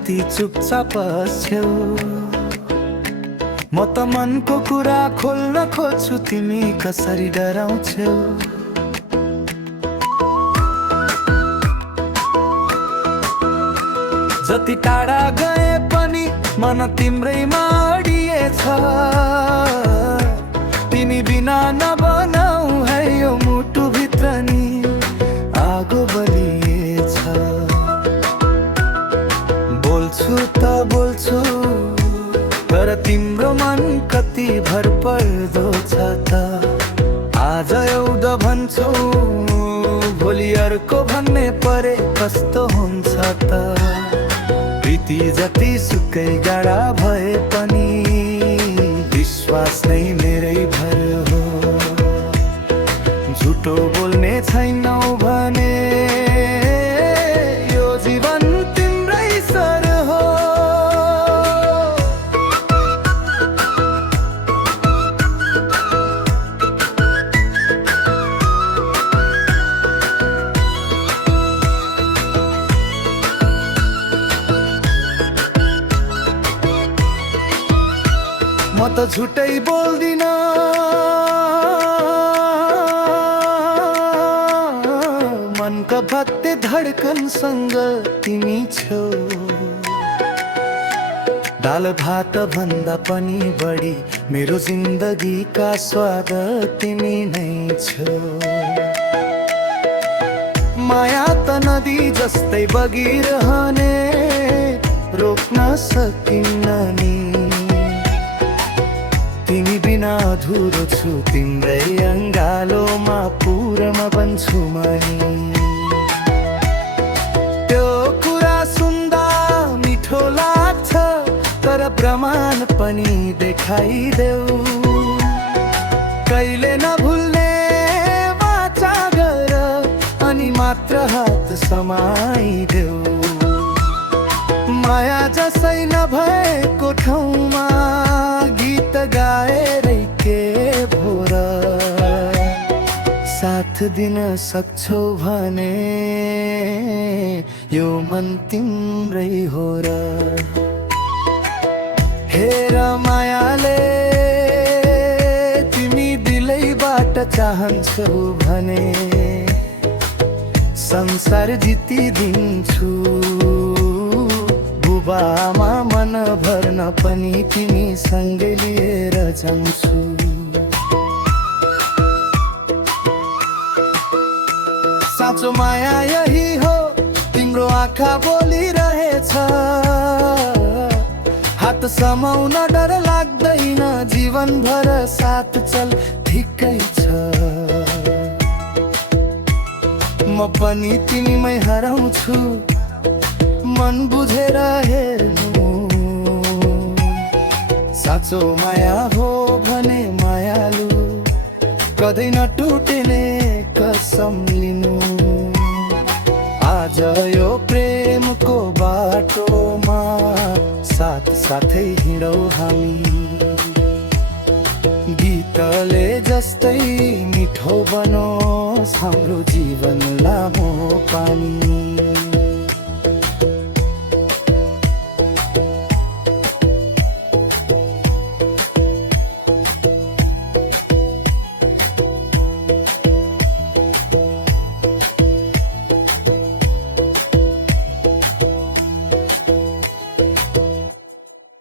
जति चुपचाप छेउ म त मनको कुरा खोल्न खोज्छु तिमी कसरी डराउँछौ जति टाढा गए पनि मन तिम्रैमा अडिएछ तिमी बिना नबनाऊ है यो मुटु भित्र नि आगो बलिएछ बोल्छु त बोल्छु तर तिम्रो मन कति भरपर्दो छ त आज एउटा भन्छौ भोलि अर्को भन्ने परे कस्तो हुन्छ त प्रीति जति सुकै गाडा भए पनि विश्वास नै मेरै भर हो झुटो बोल्ने छैनौ भने यो जीवन तिम्रै सर हो म त झुटै बोल्दिन मनका भक्ति धडकनसँग तिमी छौ दाल भात भन्दा पनि बढी मेरो जिन्दगीका स्वाद तिमी नै छौ माया त नदी जस्तै बगिरहने रोक्न सकिन्न नि तिमी बिना अधुरो छु तिम्रै अङ्गालोमा पूर्ण बन्छु म त्यो कुरा सुन्दा मिठो लाग्छ तर प्रमाण पनि देखाइदेऊ कहिले नभुल्ने वाचा गर अनि मात्र हात समाइदेऊ माया जसै नभएको ठाउँमा गीत गाएरै के भोर साथ दिन सक्छौ भने यो मन तिम्रै हो र हेर मायाले तिमी दिलैबाट चाहन्छौ भने संसार जितिदिन्छु बुबामा मन भर्न पनि तिमी सँगै लिएर जान्छु साँचो माया यही हो तिम्रो आँखा बोलिरहेछ हात समाउन डर लाग्दैन जीवनभर साथ चल ठिकै छ म पनि तिमीमै हराउँछु मन बुझेर हेर्नु साँचो माया हो भने मायालु कतै नटुटिने कसम लिनु आज यो प्रेमको बाटोमा साथ साथै हिँडौ हामी गीतले जस्तै मिठो बनोस् हाम्रो जीवन लामो पानी